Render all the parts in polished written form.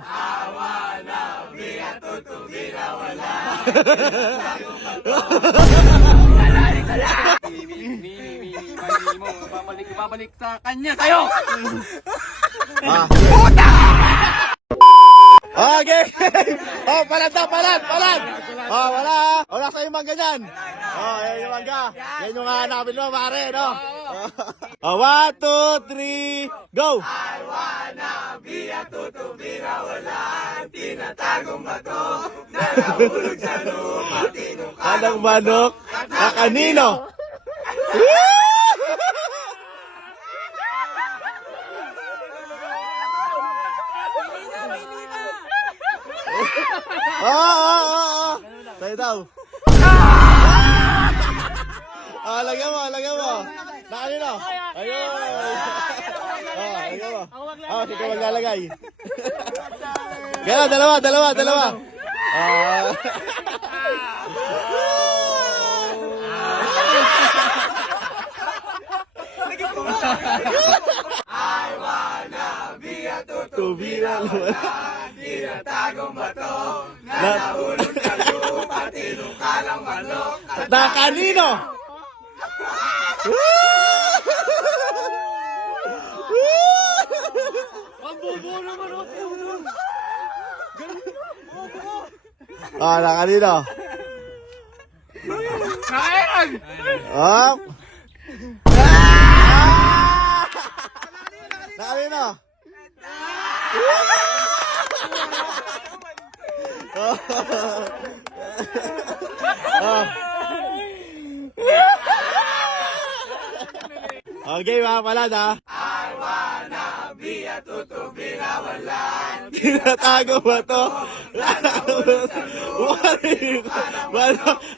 Awa na biya tutubina wala. Babalik sa kanya sa'yo. Puta! Okay. Oh, palad. Oh, wala sa yung mangga dyan. Oh, yan yung mangga. Yan yung hanapin mo, pare, no? Oh, 1, 2, 3, go! I wanna be a tutubina wala. Tinatagong bato na nahulog sa lupa. Anong manok na kanino? Oo. Sa'yo daw. Lagyan mo. Na kanino? Ayun. Lagyan mo. Sige, maglalagay. Gano'n, dalawa. I wanna be a tutubina wala. Tinatagong bato na nahulog sa lupa. Tinukalang manok Na kanino? ang bubo naman o. Na kanino? Kailan? Na kanino? Okay, mga palad, ha? I wanna be a tutubina wala. Tinatago ba to?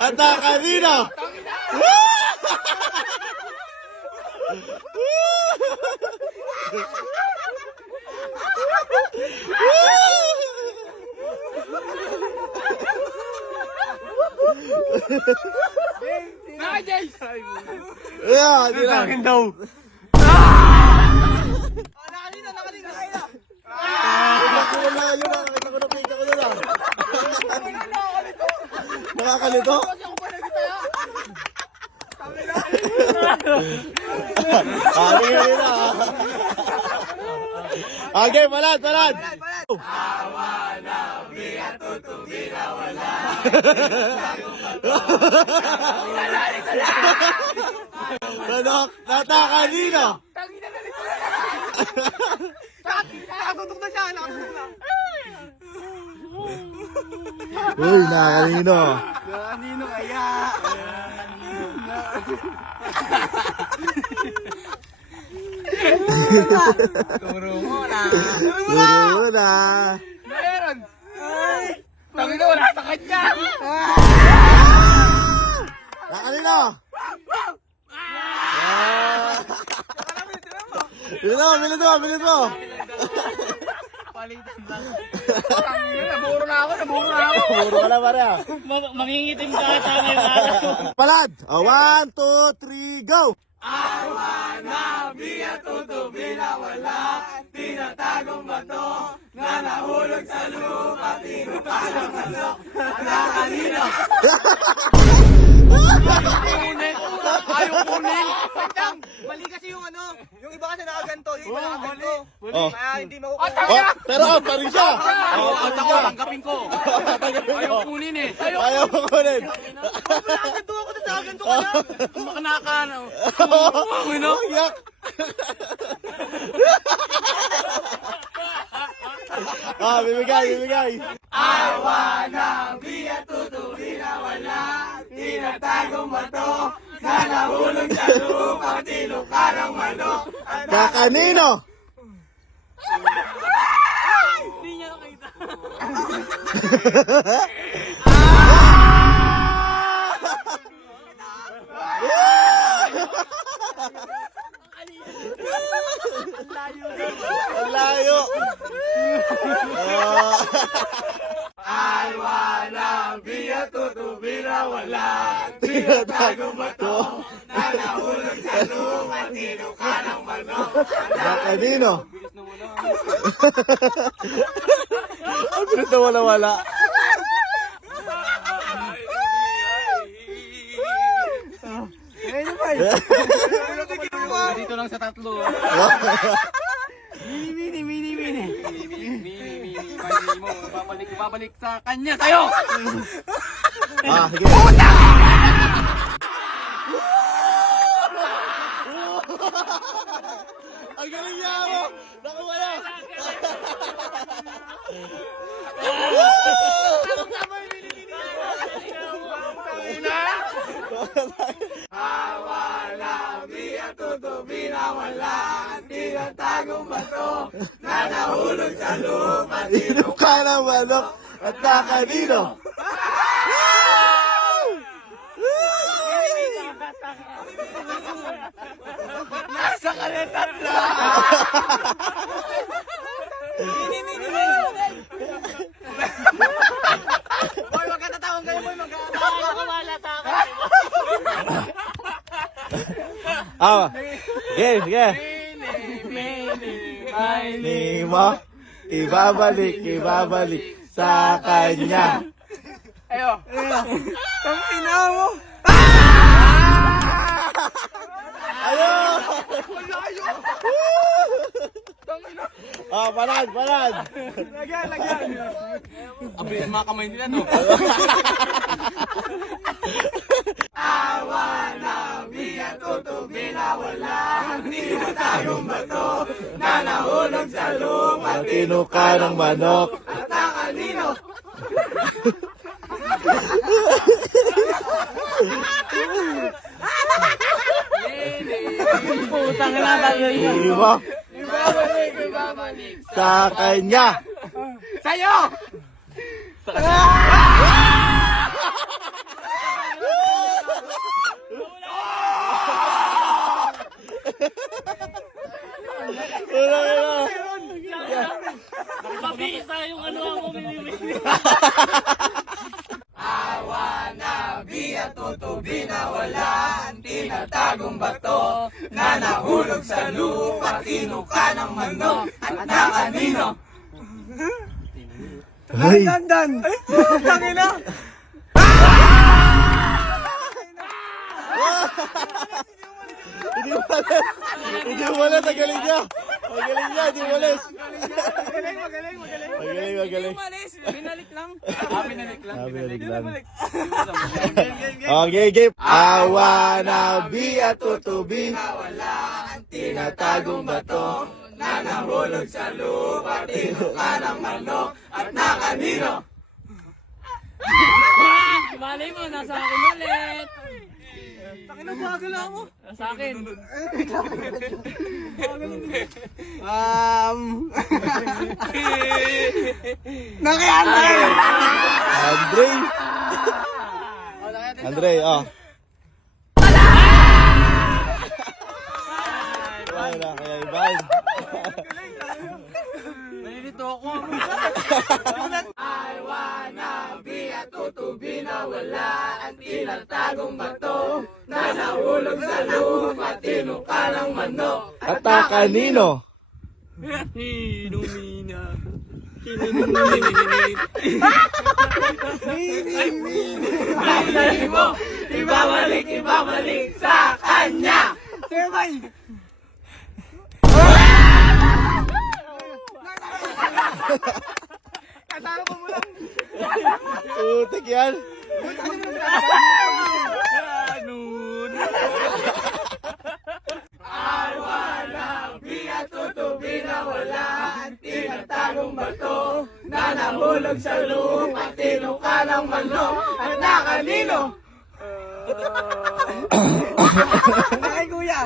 At na kanino? Yeah, di lang. Akin daw. Nakakalito? Okay, palad. Awa na biya tutubina wala. Manok na kanino? Nakatutok na siya. Uy, kanino? Kanino kaya? Turo mo na. Meron. Tangina, wala sa kanya. Kanino? Bilit mo. Palitan lang. Naburo na ako. Puro ka na, pare. Mangingitim ka sa ngayon araw. Palad. 1, 2, 3, go! I wanna be a tutubina wala. Tinatagong bato na nahulog sa lupa. Tinukalang manok na kanino. Ayaw kunin. Mali kasi yung ano. Yung iba kasi nakaganto. Yung iba nakaganto. Kaya hindi makukuha. Pero out pa rin siya. Tanggapin ko. Ayaw kunin eh. Ayaw mo kunin. Nakaganto ako. Nakaganto ka na. Makanaka na. Ano? Yak. Bibigay. I wanna be a tutubina wala. Tinatagong bato na nahulog sa lupa. Tinukalang manok Na kanino? Hindi niya nakita. Ang layo. I wanna be a tutubina wala. Tinatagong bato Na nahulog sa lupa. Tinukalang manok na kanino? Sunod na wala-wala. Dito lang sa tatlo. Mini mo. Babalik sa kanya sa'yo. Sige. Ang galing niya mo! Nakuha na! Wala, biya tutubi na wala. Ang tinatagong bato na nahulog sa lupa. Inom ka ng manok at nakanino. Nasa kalitan lang. Boy, magkatatawang kayo, boy. Sige. Ni mo, ibabalik sa kanya. Ayo. Ang ina mo. Ayun! Palad! Lagyan. Abilis mga kamay nila, no? Awa na biya tutubi na wala. Ang tinatagong bato na nahulog sa lupa. Tinuka ng manok. At ang kanino. Putang na talaga. Iba Ibabalik. sa kanya. Sa'yo! Mabisa yung ano ako minimili. Awa na biya tutubi na wala. Ang tinatagong bato na nahulog sa lupa. Tinuka ng manok at na kanino. Ay! Dan! Ay! Tangina! Hindi umalis! Ang galing niya! Hindi umalis! Magaling! Binalik lang. Binalik lang. Binalik lang. Okay, game! Awa na biya tutubi. Wala ang tinatagong bato na nahulog sa lupa. Tinuka ng manok at na kanino. Malay mo, nasa akin ulit. Takina bagal ako. Nasa akin. Nakiandre! Andre, Wala, kaya ibal. Nalilito ako. Awa na biya tutubi na wala. Ang tinatagong bato na nahulog sa lupa. Tinuka ng manok At kanino? Hinumina. Ibabalik mo! Ibabalik sa kanya! Katalo ko mo lang! Utik yan. Wala biya tutubi na wala. Ang tinatagong bato na nahulog sa lupa. Tinuka ng manok at na kanino? Nakay kuya!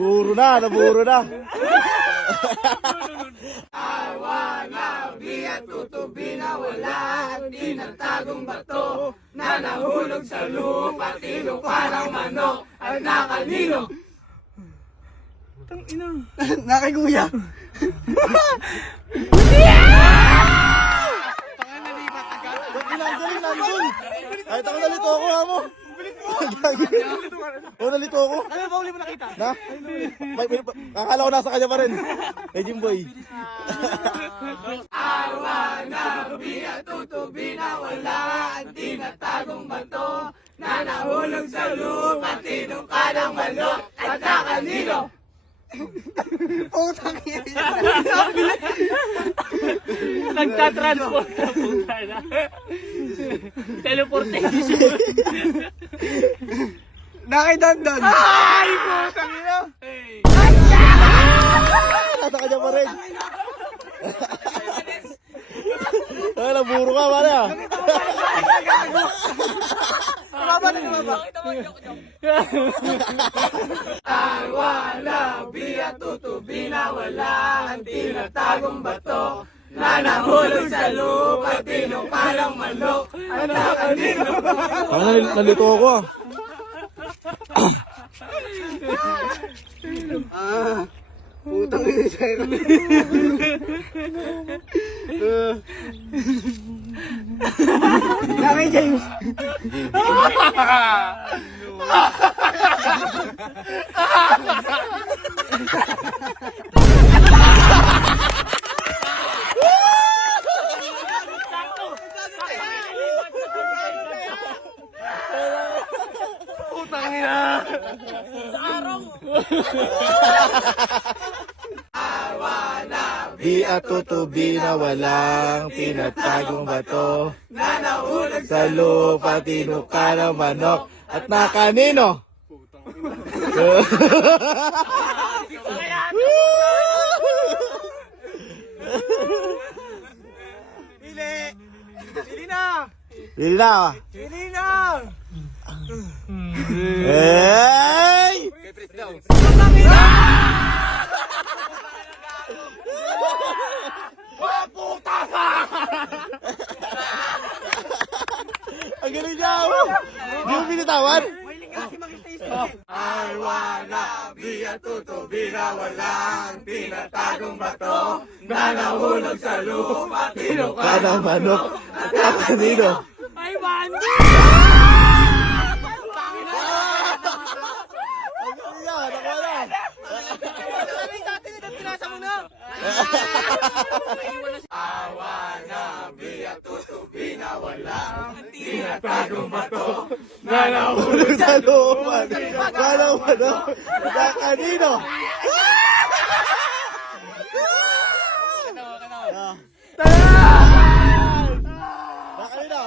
Buro na. Wala biya tutubi na wala. Ang tinatagong bato na nahulog sa lupa. Tinuka ng manok at na kanino? Nakay kuya! Galing nandun. Kahit ako nalito ako, mo. nalito ako. Ano ba uli mo nakita? Na? Akala ko nasa kanya pa rin. Kay Jimboy. Awanabi at tutubi na wala ang tinatagong bato na nahulog sa lupa, tinuka ng manok at na kanino? Putang ina. Nagtatransport na puta na. Teleportation. Nakidandon. Ay, putang ina. Nasa kanya pa rin. Ay, naburo ka, pare ah. Awanabi at tutubi na wala ang tinatagong bato na nahulog sa lupa, tinuka ng manok at na kanino? Nalito ako ah. Putang ina sa'yo. Laki, James. Putang ina. Di at tutubi na walang tinatagong bato Na nahulog sa lupa, tinuka ng manok at na kanino? Pili! Pili na! Hindi na ah. Pili na! Hey! Putang ina! Ang galing niya ako. Di mo binitawan? I wanna be a tutubi na walang tinatagong bato na nahulog sa lupa, tinuka Ka ng manok at na kanino? Ay, Bandy! Ang galing niya, nakawala. Awanabi at tutubi na walang tinatagong bato na nahulog Sa lupa, ka ng manok at na kanino? Na kanino?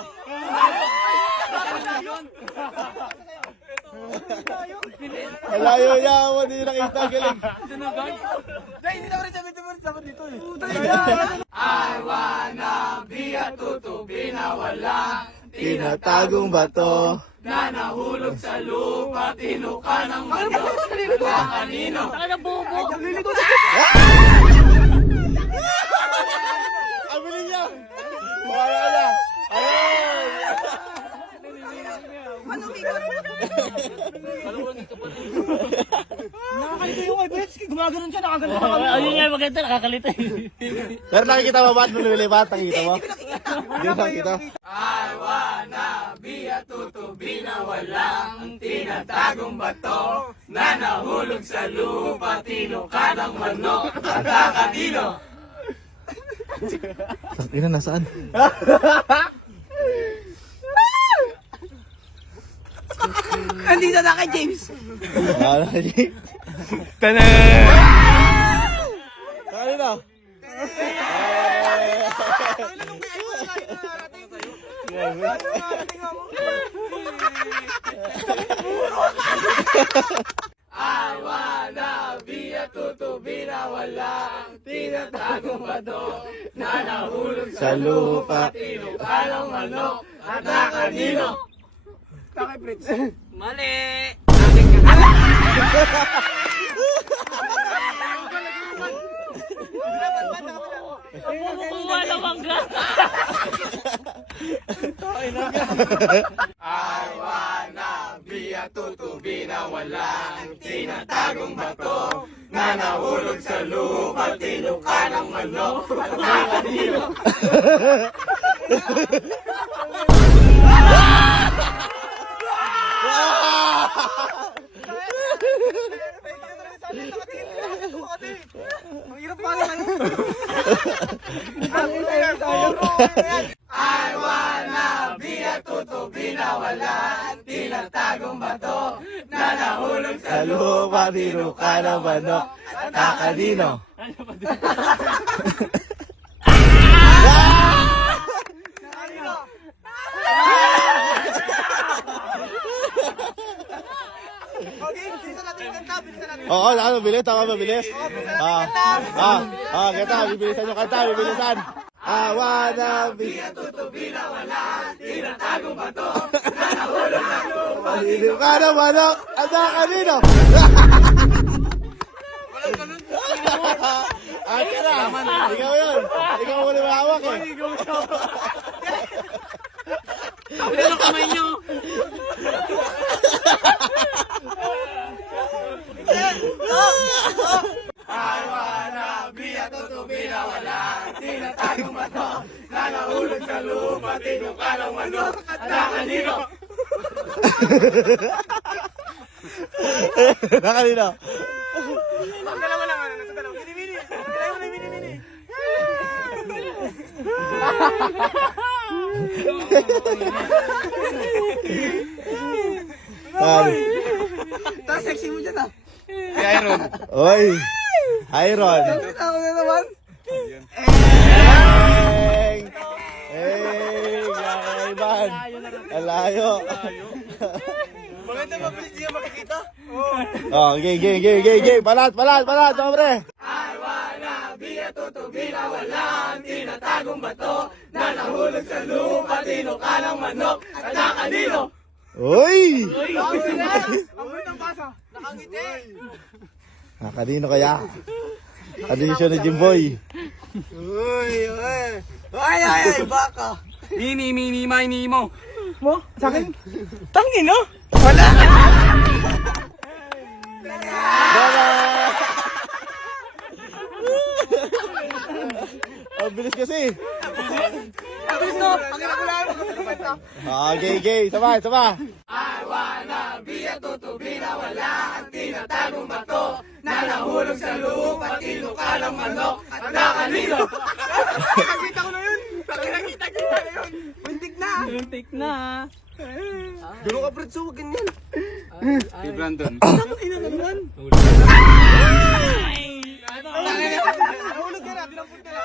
Ang layo niya ako, hindi nakita. Galing. I wanna be a tutubi na walang Tinatagong bato. na nahulog sa lupa, tinuka ng manok na kanino? Ano bobo? Ang bilis niya. Wala ka na. Ayun. Nakakalito yung Everett, gumagano'n siya, nakagalito ka. Ayun nga, maganda, nakakalita eh. Pero nakikita mo ba at lumilipat? Nakikita mo? Hindi mo nakikita. I wanna be a tutubi na walang tinatagong bato na nahulog sa lupa, tinuka ng manok at na kanino? Ina, nasaan? Andito na kay James. Ano ka, Jake? Kanina? I wanna be a tutubi na walang tinatagong bato na nahulog Sa lupa. tinuka ng manok at na kanino? Takay, Fritz. Mali! Kumukuha ng mangga. I wanna be a tutubi na walang tinatagong bato na nahulog sa lupa, tinuka ng manok at na kanino? Ang hirap pa naman. I wanna be a tutubi na wala tinatagong bato na nahulog sa Lupa, tiro ka ng manok. Takalino. Okay, bilisan natin yung kanta, bilisan natin. Oo, ano, bilis, ako mabilis. Kita, bibilisan yung kanta, bibilisan. I wanna be a Tutubi na wala tinatagong bato na nahulog sa lupa. tiro ka ng manok. Takalino. Ate na, ikaw yun. Ikaw muna mahawak eh. Ano ang kamay niyo? I wanna be a tutubi na wala tinatagong bato na nahulog sa lupa. Tinuka ng manok at nakanino. Takalino. Magdala mo naman, nasa dalaw. Mini-mini. Kailangan mo na yung mini-mini. Tapos sexy mo dyan ah. Oy. Iron. Ako na naman. Hey! Hey! Ivan! Alayo! Maganda mabilis niya makikita. Oh, game! Palat, hombre! I wanna be a tutubi na walang tinatagong bato na nahulog sa lupa. Tinuka ng manok at nakanino. Uy! Amoy ng basa. Nakangiti. Kanino kaya? Kadisyon ni Jimboy. Ay, baka. Mini, mini mo. Mo? Sa akin? Tangin, no? Wala. Ang bilis kasi. Bilis no. Ang inakulaan mo. Gay. Sama. I wanna be a tutubi na wala ang tinatagong bato na nahulog sa lupa. Tinuka ng manok at nakanino. Nakita ko na yun. Nakita na yun. Muntik na. Muntik na. Dulo ka, Fred. So, ganyan. Si Brandon. Ang ina naman. Nahulog ka na. Binampun ka na.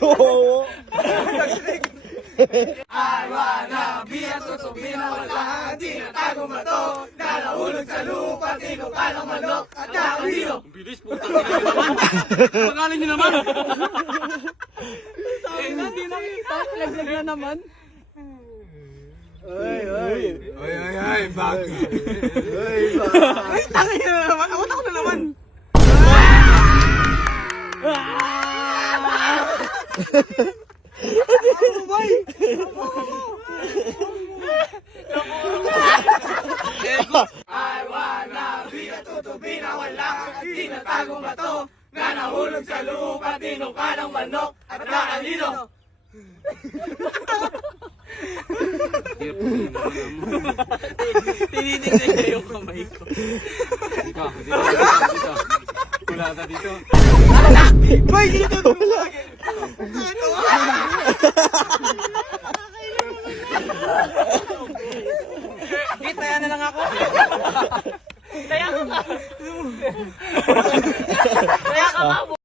Oo. I wanna be a tutubi na wala ang tinatagong bato na nahulog sa lupa. Tinuka ng manok at nakanino. Bilis po. Pangalan niyo naman. Hindi nakita. Laglag na naman. Ay, baka. Ay, tangin na naman. Awat ako na naman. I wanna be a tutubi na wala ang tinatagong bato na nahulog sa lupa. Tinuka ng manok at nakanino. Tinitignan niya yung kamay ko. Dito. Wala ka dito. Boy, dito ko lagi. Kita yan na lang ako. Kaya ka.